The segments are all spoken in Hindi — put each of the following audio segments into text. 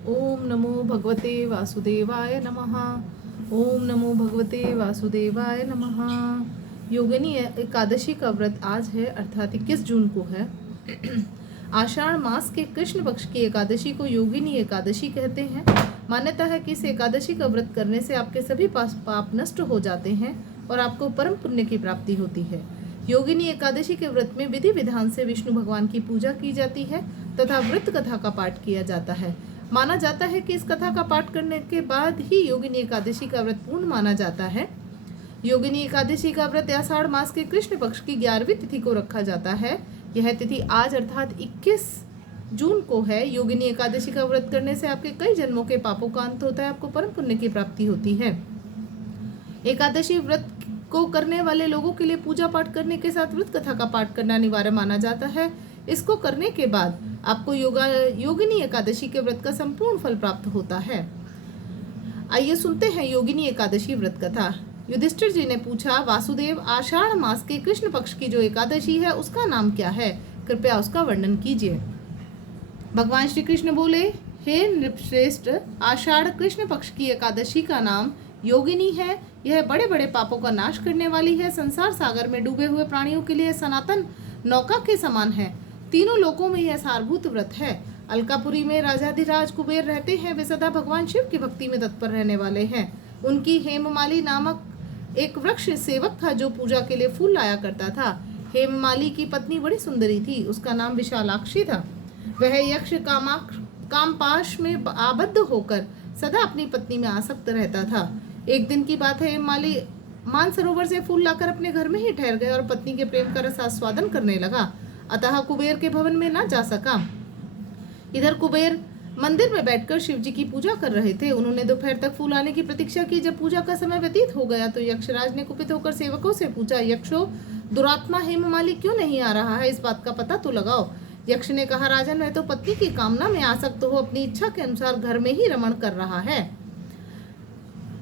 ओम नमो भगवते वासुदेवाय नमः। ओम नमो भगवते वासुदेवाय नमः। योगिनी एकादशी का व्रत आज है अर्थात 21 जून को है। आषाढ़ मास के कृष्ण पक्ष की एकादशी को योगिनी एकादशी कहते हैं। मान्यता है कि इस एकादशी का व्रत करने से आपके सभी पाप नष्ट हो जाते हैं और आपको परम पुण्य की प्राप्ति होती है। योगिनी एकादशी के व्रत में विधि विधान से विष्णु भगवान की पूजा की जाती है तथा व्रत कथा का पाठ किया जाता है। माना जाता है कि इस कथा का पाठ करने के बाद ही योगिनी एकादशी का व्रत पूर्ण माना जाता है। योगिनी एकादशी का व्रत आषाढ़ मास के कृष्ण पक्ष की 11वीं तिथि को रखा जाता है। यह तिथि आज अर्थात 21 जून को है। योगिनी एकादशी का व्रत करने से आपके कई जन्मों के पापों का अंत होता है, आपको परम पुण्य की प्राप्ति होती है। एकादशी व्रत को करने वाले लोगों के लिए पूजा पाठ करने के साथ व्रत कथा का पाठ करना अनिवार्य माना जाता है। इसको करने के बाद आपको योगिनी एकादशी के व्रत का संपूर्ण फल प्राप्त होता है। आइए सुनते हैं योगिनी एकादशी व्रत कथा। युधिष्ठिर जी ने पूछा, वासुदेव, आषाढ़ मास के कृष्ण पक्ष की जो एकादशी है उसका नाम क्या है? कृपया उसका वर्णन कीजिए। भगवान श्री कृष्ण बोले, हे नृपश्रेष्ठ, आषाढ़ कृष्ण पक्ष की एकादशी का नाम योगिनी है। यह बड़े बड़े पापों का नाश करने वाली है। संसार सागर में डूबे हुए प्राणियों के लिए सनातन नौका के समान है। तीनों लोकों में यह सारभूत व्रत है। अलकापुरी में राजाधिराज कुबेर रहते हैं। वे सदा भगवान शिव की भक्ति में तत्पर रहने वाले हैं। उनकी हेममाली नामक एक वृक्ष सेवक था जो पूजा के लिए फूल लाया करता था। हेममाली की पत्नी बड़ी सुंदरी थी, उसका नाम विशालाक्षी था। वह यक्ष कामपाश में आबद्ध होकर सदा अपनी पत्नी में आसक्त रहता था। एक दिन की बात है, हेममाली मानसरोवर से फूल लाकर अपने घर में ही ठहर गया और पत्नी के प्रेम का रसास्वादन करने लगा। अतः कुबेर के भवन में न जा सका। इधर कुबेर मंदिर में बैठकर शिव जी की पूजा कर रहे थे। उन्होंने दोपहर तक फूल आने की प्रतीक्षा की। जब पूजा का समय व्यतीत हो गया तो यक्षराज ने कुपित होकर सेवकों से पूछा, यक्षो, दुरात्मा हेममाली क्यों नहीं आ रहा है? इस बात का पता तो लगाओ। यक्ष ने कहा, राजन, वह तो पत्नी की कामना में आसक्त हो अपनी इच्छा के अनुसार घर में ही रमण कर रहा है।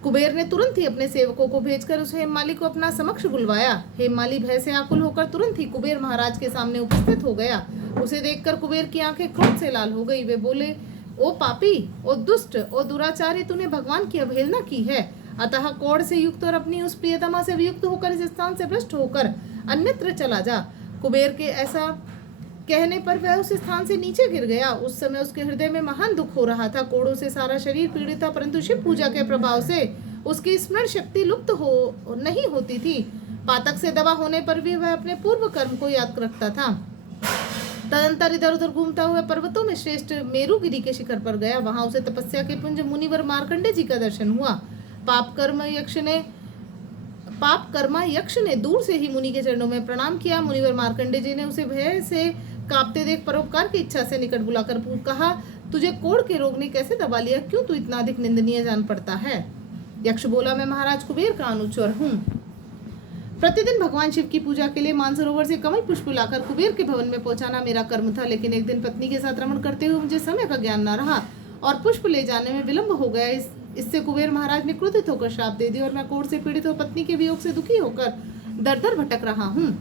कुबेर ने तुरंत ही अपने सेवकों को भेजकर उस हेममाली को अपना समक्ष बुलवाया। हेममाली भय से आकुल होकर तुरंत ही कुबेर महाराज के सामने उपस्थित हो गया। उसे देखकर कुबेर की आंखें क्रोध से लाल हो गई। वे बोले, ओ पापी, ओ दुष्ट, ओ दुराचारी, तूने भगवान की अवहेलना की है। अतः कोढ़ से युक्त और अपनी उस प्रियतमा से वियुक्त होकर इस स्थान से भ्रष्ट होकर अन्यत्र चला जा। कुबेर के ऐसा कहने पर वह उस स्थान से नीचे गिर गया। उस समय उसके हृदय में महान दुख हो रहा था। कोड़ों से सारा शरीर पीड़ित था, परंतु शिव पूजा के प्रभाव से उसकी स्मरण शक्ति लुप्त नहीं होती थी। पातक से दबा होने पर भी वह अपने पूर्व कर्म को याद रखता था। तदंतर इधर उधर घूमता हुआ पर्वतों में श्रेष्ठ मेरुगिरी के शिखर पर गया। वहां उसे तपस्या के पुंज मुनिवर मार्कंडे जी का दर्शन हुआ। पाप कर्मा यक्ष ने दूर से ही मुनि के चरणों में प्रणाम किया। मुनिवर मार्कंडे जी ने उसे भय से कांपते देख परोपकार की इच्छा से निकट बुलाकर कहा, तुझे कोढ़ के रोग ने कैसे दबा लिया? क्यों तू इतना अधिक निंदनीय जान पड़ता है? यक्ष बोला, मैं महाराज कुबेर का अनुचर हूँ। प्रतिदिन भगवान शिव की पूजा के लिए मानसरोवर से कमल पुष्प लाकर कुबेर के भवन में पहुंचाना मेरा कर्म था। लेकिन एक दिन पत्नी के साथ रमण करते हुए मुझे समय का ज्ञान न रहा और पुष्प ले जाने में विलंब हो गया। इससे कुबेर महाराज ने क्रोधित होकर श्राप दे दिया और मैं कोढ़ से पीड़ित हो पत्नी के वियोग से दुखी होकर दर दर भटक रहा हूँ।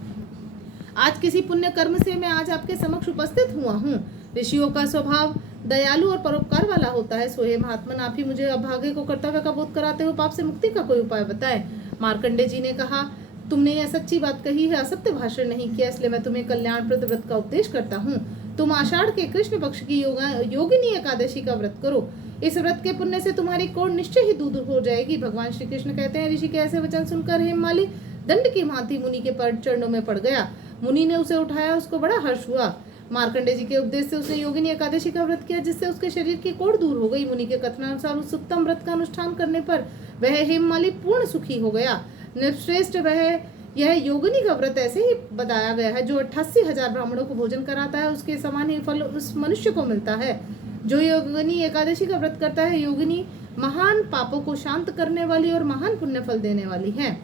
आज किसी पुण्य कर्म से मैं आज आपके समक्ष उपस्थित हुआ हूँ। ऋषियों का स्वभाव दयालु और परोपकार वाला होता है। सोहे महात्मन, आप ही मुझे अभागे को कर्तव्य का बोध कराते हो पाप से मुक्ति का कोई उपाय बताए। मार्कंडे जी ने कहा, तुमने यह सच्ची बात कही है, असत्य भाषण नहीं किया, इसलिए मैं तुम्हें कल्याणप्रद व्रत का उपदेश करता हूँ। तुम आषाढ़ के कृष्ण पक्ष की योगिनी एकादशी का व्रत करो। इस व्रत के पुण्य से तुम्हारी कोढ़ निश्चय ही दूर हो जाएगी। भगवान श्री कृष्ण कहते हैं, ऋषि के ऐसे वचन सुनकर हेममाली दंड की भांति मुनि के चरणों में पड़ गया। मुनि ने उसे उठाया, उसको बड़ा हर्ष हुआ। मार्कंडे जी के उपदेश से उसने योगिनी एकादशी का व्रत किया, जिससे उसके शरीर की कोढ़ दूर हो गई। मुनि के कथनानुसार उस उत्तम व्रत का अनुष्ठान करने पर वह हेममाली पूर्ण सुखी हो गया। नृपश्रेष्ठ, यह योगिनी का व्रत ऐसे ही बताया गया है, जो 88,000 ब्राह्मणों को भोजन कराता है, उसके समान ही फल उस मनुष्य को मिलता है जो योगिनी एकादशी का व्रत करता है। योगिनी महान पापों को शांत करने वाली और महान पुण्य फल देने वाली है।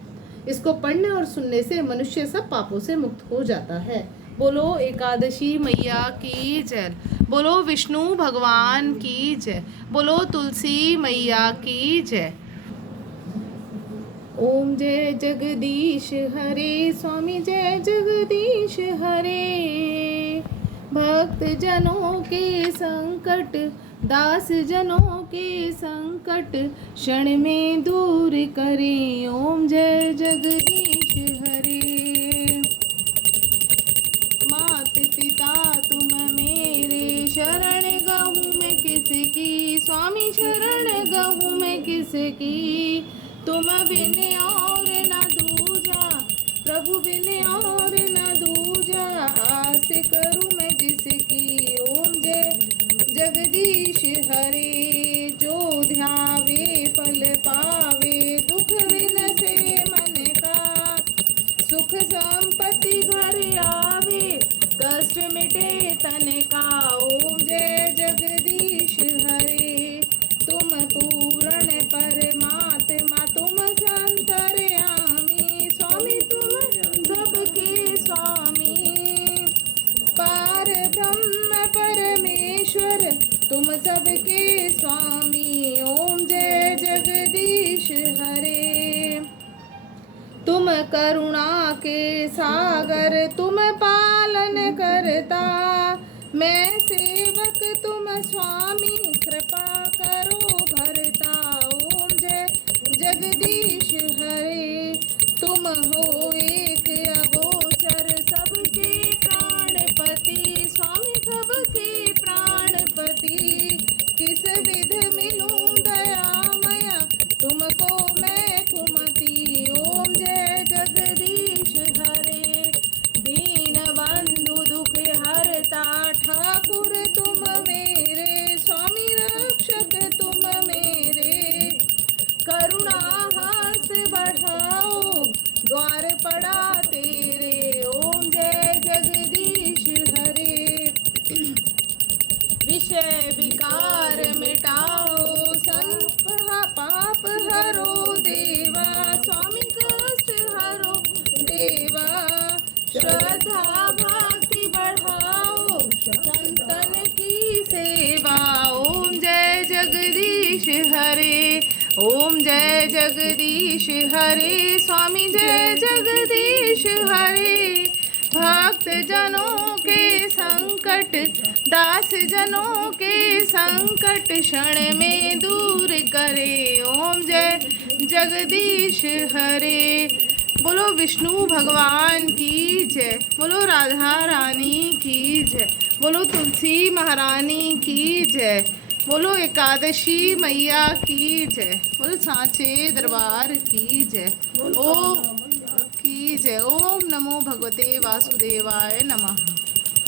इसको पढ़ने और सुनने से मनुष्य सब पापों से मुक्त हो जाता है। बोलो एकादशी मैया की जय। बोलो विष्णु भगवान की जय। बोलो तुलसी मैया की जय। ओम जय जगदीश हरे, स्वामी जय जगदीश हरे। भक्त जनों के संकट दास जनों के संकट क्षण में दूर करे। ओम जय जगदीश हरे। मात पिता तुम मेरे, शरण गहूँ मैं किसकी। स्वामी शरण गहूँ मैं किसकी। तुम बिन और न दूजा, प्रभु बिन और न दूजा। आस करूँ मैं जिसकी। ओम जय जगदीश हरे। जो ध्यावे फल पावे, दुख विनसे मन का। सुख संपत्ति घर आवे, कष्ट मिटे तन का। ओम जय जगदीश हरे। तुम पूर्ण परमात्मा, तुम संतर्यामी। स्वामी तुम सबके स्वामी, पार ब्रह्म परमेश्वर, तुम सबके स्वामी। ओम जय जगदीश हरे। तुम करुणा के सागर, तुम पालन करता। मैं सेवक तुम स्वामी, कृपा करो भरता। ओम जय जगदीश हरे। तुम हो एक अगोचर, सबके प्राणपति। स्वामी सबके प्राणपति। किस विध मिलूं दयामया, तुमको मैं कुमति। ओम जय जगदीश हरे। दीन बंधु दुख हरता, ठाकुर तुम मेरे। स्वामी रक्षक तुम मेरे। करुणा हस्त बढ़ाओ, द्वार पड़ा तेरे। ओम जय जगदीश हरे। विषय विकार मिटाओ, संप पाप हरो देवा। स्वामी कष्ट हरो देवा। श्रद्धा भक्ति बढ़ाओ, संतन की सेवा। ओम जय जगदीश हरे। ओम जय जगदीश हरे। स्वामी जय जगदीश हरे। भक्त जनों के संकट, दास जनों के संकट क्षण में दूर करे। ओम जय जगदीश हरे। बोलो विष्णु भगवान की जय। बोलो राधा रानी की जय। बोलो तुलसी महारानी की जय। बोलो एकादशी मैया की जय। बोलो सांचे दरबार की जय। ओम की जय। ओम नमो भगवते वासुदेवाय नमः।